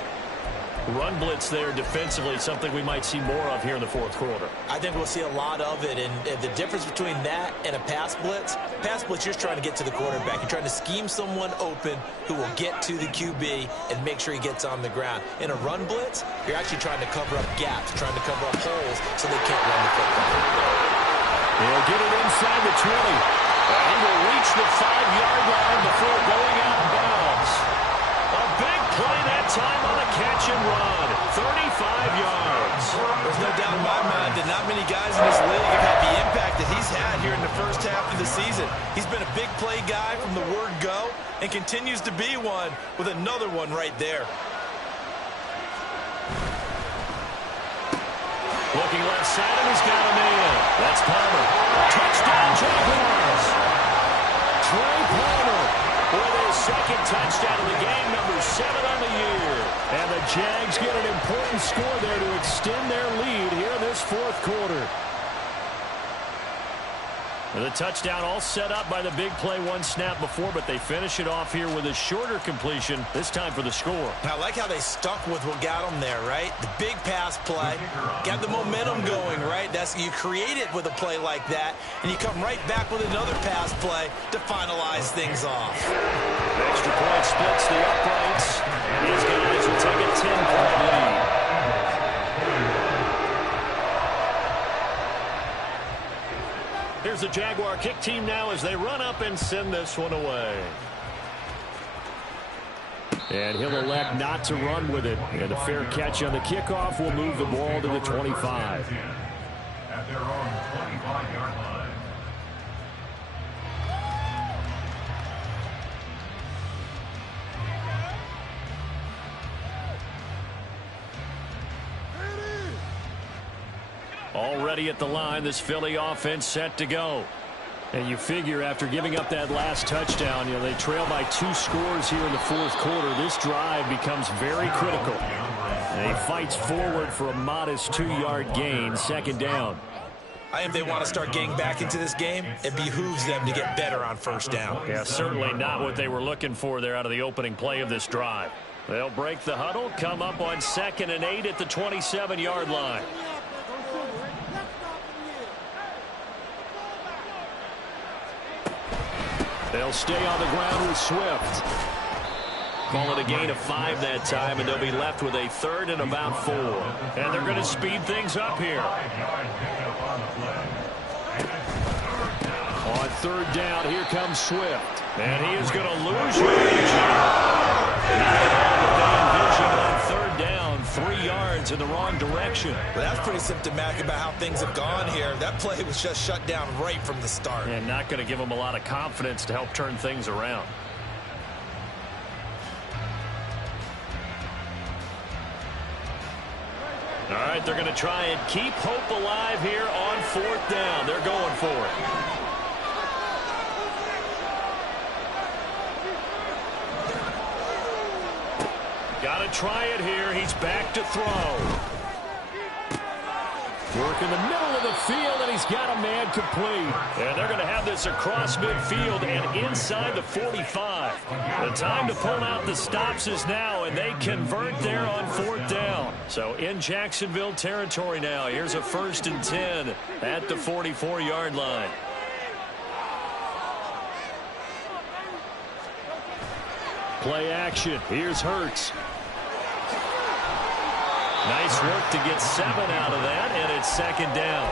Run blitz there defensively, something we might see more of here in the fourth quarter. I think we'll see a lot of it, and the difference between that and a pass blitz, you're just trying to get to the quarterback. You're trying to scheme someone open who will get to the QB and make sure he gets on the ground. In a run blitz, you're actually trying to cover up gaps, trying to cover up holes so they can't run the football. He'll get it inside the 20. And he will reach the 5-yard line before going out of bounds. A big play that time on a catch and run. 35 yards. There's no doubt in my mind that not many guys in this league have had the impact that he's had here in the first half of the season. He's been a big play guy from the word go and continues to be one with another one right there. Looking left side, and he's got a man. That's Palmer. Touchdown, Jaguars. Trey Palmer with his 2nd touchdown of the game, number 7 on the year. And the Jags get an important score there to extend their lead here in this fourth quarter. And the touchdown all set up by the big play one snap before, but they finish it off here with a shorter completion, this time for the score. I like how they stuck with what got them there, right? The big pass play, got the momentum going, right? You create it with a play like that, and you come right back with another pass play to finalize things off. Extra point splits the uprights, and these guys will take a 10-point lead. Here's the Jaguar kick team now as they run up and send this one away. And he'll elect not to run with it. And a fair catch on the kickoff will move the ball to the 25. At their own 25-yard line. Already at the line, this Philly offense set to go. And you figure after giving up that last touchdown, you know, they trail by 2 scores here in the fourth quarter. This drive becomes very critical. And he fights forward for a modest 2-yard gain, second down. I think they want to start getting back into this game. It behooves them to get better on first down. Yeah, certainly not what they were looking for there out of the opening play of this drive. They'll break the huddle, come up on 2nd and 8 at the 27-yard line. They'll stay on the ground with Swift. Call it a gain of 5 that time, and they'll be left with a 3rd and about 4. And they're going to speed things up here. On 3rd down, here comes Swift. And he is going to lose yardage. On 3rd down, 3 yards in the wrong direction. Well, that's pretty symptomatic about how things have gone here. That play was just shut down right from the start. And not going to give them a lot of confidence to help turn things around. All right, they're going to try and keep hope alive here on 4th down. They're going for it. Got to try it here. He's back to throw. Work in the middle of the field, and he's got a man complete. And they're going to have this across midfield and inside the 45. The time to pull out the stops is now, and they convert there on 4th down. So in Jacksonville territory now. Here's a 1st and 10 at the 44-yard line. Play action. Here's Hurts. Nice work to get 7 out of that, and it's 2nd down.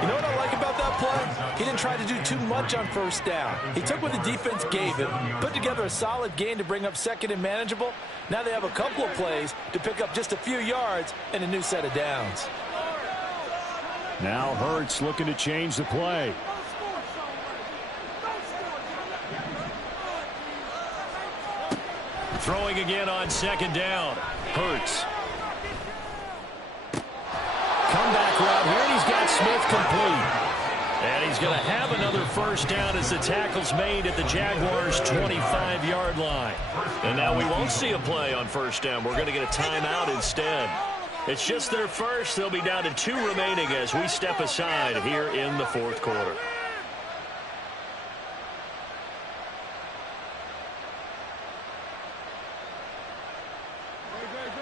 You know what I like about that play? He didn't try to do too much on 1st down. He took what the defense gave him, put together a solid gain to bring up 2nd and manageable. Now they have a couple of plays to pick up just a few yards and a new set of downs. Now Hurts looking to change the play. Throwing again on 2nd down. Hurts. Comeback route here, and he's got Smith complete. And he's going to have another 1st down as the tackle's made at the Jaguars' 25-yard line. And now we won't see a play on 1st down. We're going to get a timeout instead. It's just their first. They'll be down to 2 remaining as we step aside here in the 4th quarter.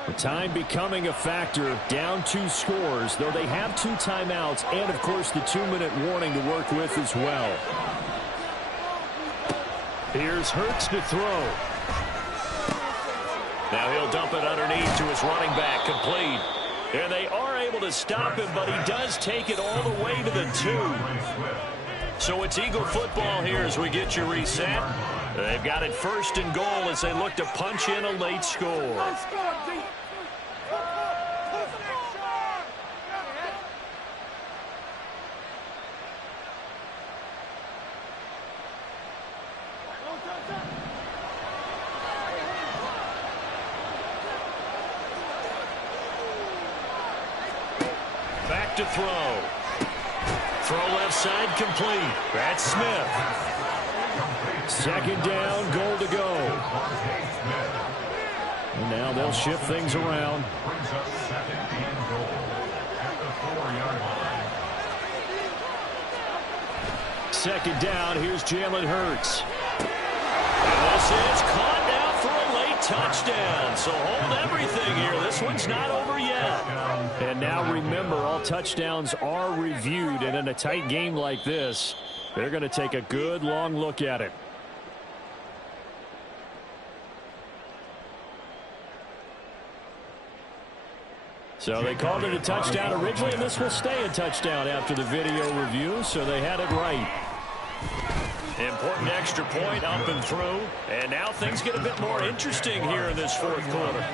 The time becoming a factor, down 2 scores, though they have 2 timeouts and, of course, the 2-minute warning to work with as well. Here's Hurts to throw. Now he'll dump it underneath to his running back, complete. And they are able to stop him, but he does take it all the way to the 2. So it's Eagle football here as we get you reset. They've got it 1st and goal as they look to punch in a late score. Back to throw. Throw left side complete. That's Smith. 2nd down, goal to go. And now they'll shift things around. Brings up 2nd and goal at the 4-yard line. 2nd down, here's Jalen Hurts. And this is caught now for a late touchdown. So hold everything here. This one's not over yet. And now remember, all touchdowns are reviewed. And in a tight game like this, they're going to take a good long look at it. So they called it a touchdown originally, and this will stay a touchdown after the video review, so they had it right. Important extra point up and through, and now things get a bit more interesting here in this 4th quarter.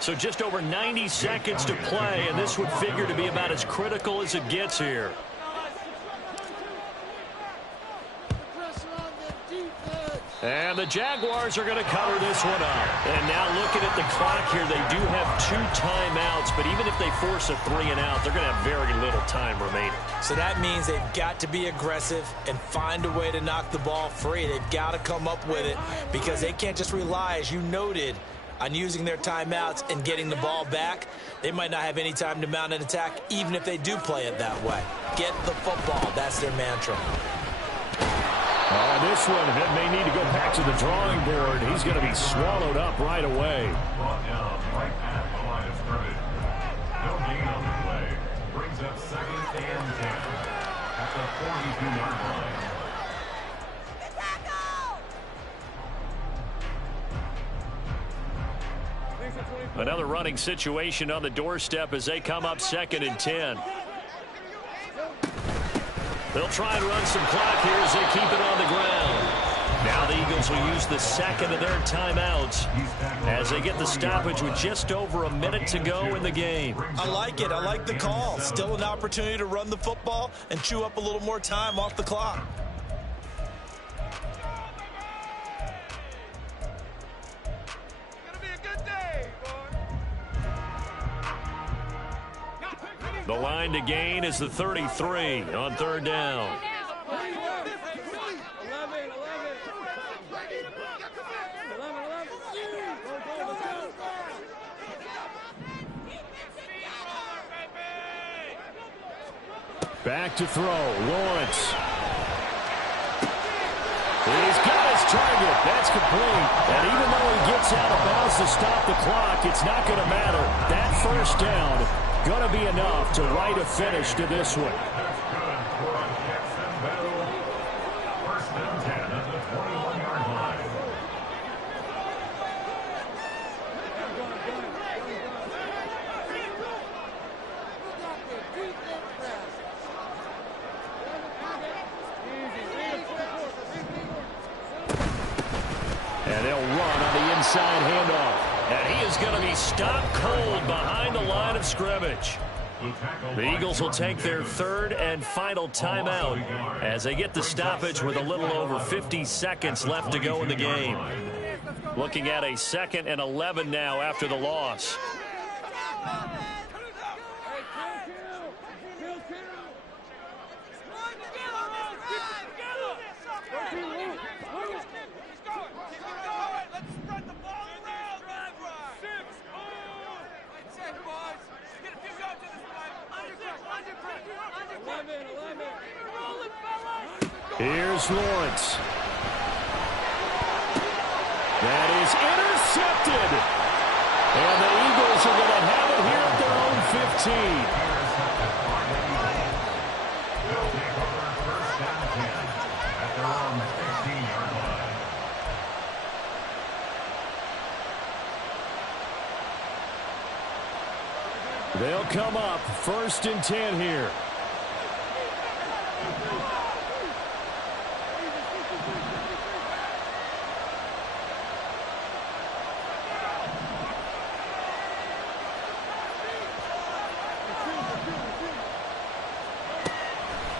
So just over 90 seconds to play, and this would figure to be about as critical as it gets here. And the Jaguars are going to cover this one up. And now looking at the clock here, they do have 2 timeouts, but even if they force a 3-and-out, they're going to have very little time remaining. So that means they've got to be aggressive and find a way to knock the ball free. They've got to come up with it because they can't just rely, as you noted, on using their timeouts and getting the ball back. They might not have any time to mount an attack, even if they do play it that way. Get the football. That's their mantra. This one may need to go back to the drawing board. He's going to be swallowed up right away. Brought down right at the line of scrimmage. No gain on the play. Brings up 2nd and 10 at the 42-yard line. Another running situation on the doorstep as they come up 2nd and 10. They'll try and run some clock here as they keep it on the ground. Now the Eagles will use the 2nd of their timeouts as they get the stoppage with just over a minute to go in the game. I like it. I like the call. Still an opportunity to run the football and chew up a little more time off the clock. The line to gain is the 33 on 3rd down. Back to throw. Lawrence. He's got his target. That's complete. And even though he gets out of bounds to stop the clock, it's not going to matter. That 1st down going to be enough to write a finish to this one. That's good for Jacksonville. 1st and 10 at the 21-yard line. And they'll run on the inside handoff. And he is going to be stopped cold behind the line of scrimmage. The Eagles will take their 3rd and final timeout as they get the stoppage with a little over 50 seconds left to go in the game. Looking at a 2nd and 11 now after the loss. Here's Lawrence. That is intercepted. And the Eagles are going to have it here at their own 15. They'll take over 1st and 10 at their own 16-yard line. They'll come up 1st and 10 here.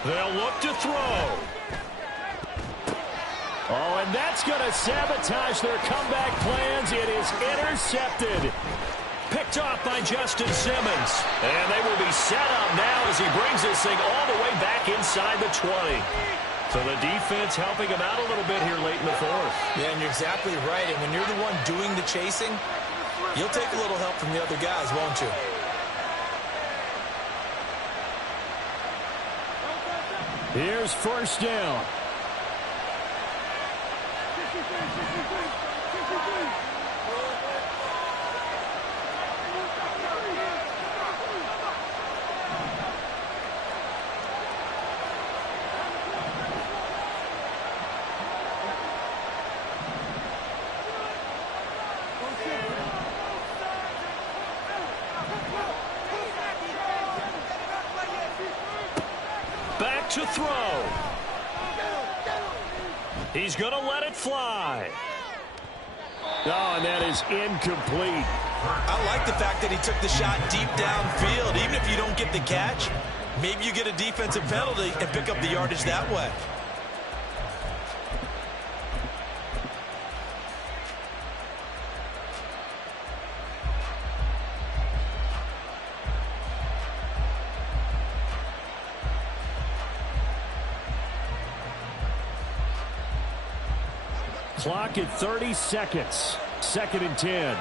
They'll look to throw. Oh, and that's going to sabotage their comeback plans. It is intercepted. Picked off by Justin Simmons. And they will be set up now as he brings this thing all the way back inside the 20. So the defense helping him out a little bit here late in the 4th. Yeah, and you're exactly right. And when you're the one doing the chasing, you'll take a little help from the other guys, won't you? Here's 1st down. Back to throw. He's going to let it fly. Oh, and that is incomplete. I like the fact that he took the shot deep downfield. Even if you don't get the catch, maybe you get a defensive penalty and pick up the yardage that way. Clock at 30 seconds. 2nd and 10.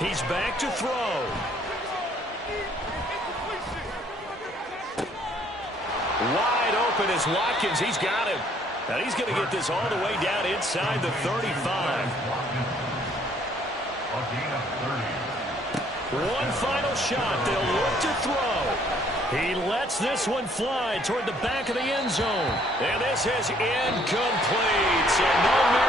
He's back to throw. Wide open is Watkins. He's got him. And he's going to get this all the way down inside the 35. One final shot. They'll look to throw. He lets this one fly toward the back of the end zone. And this is incomplete. So no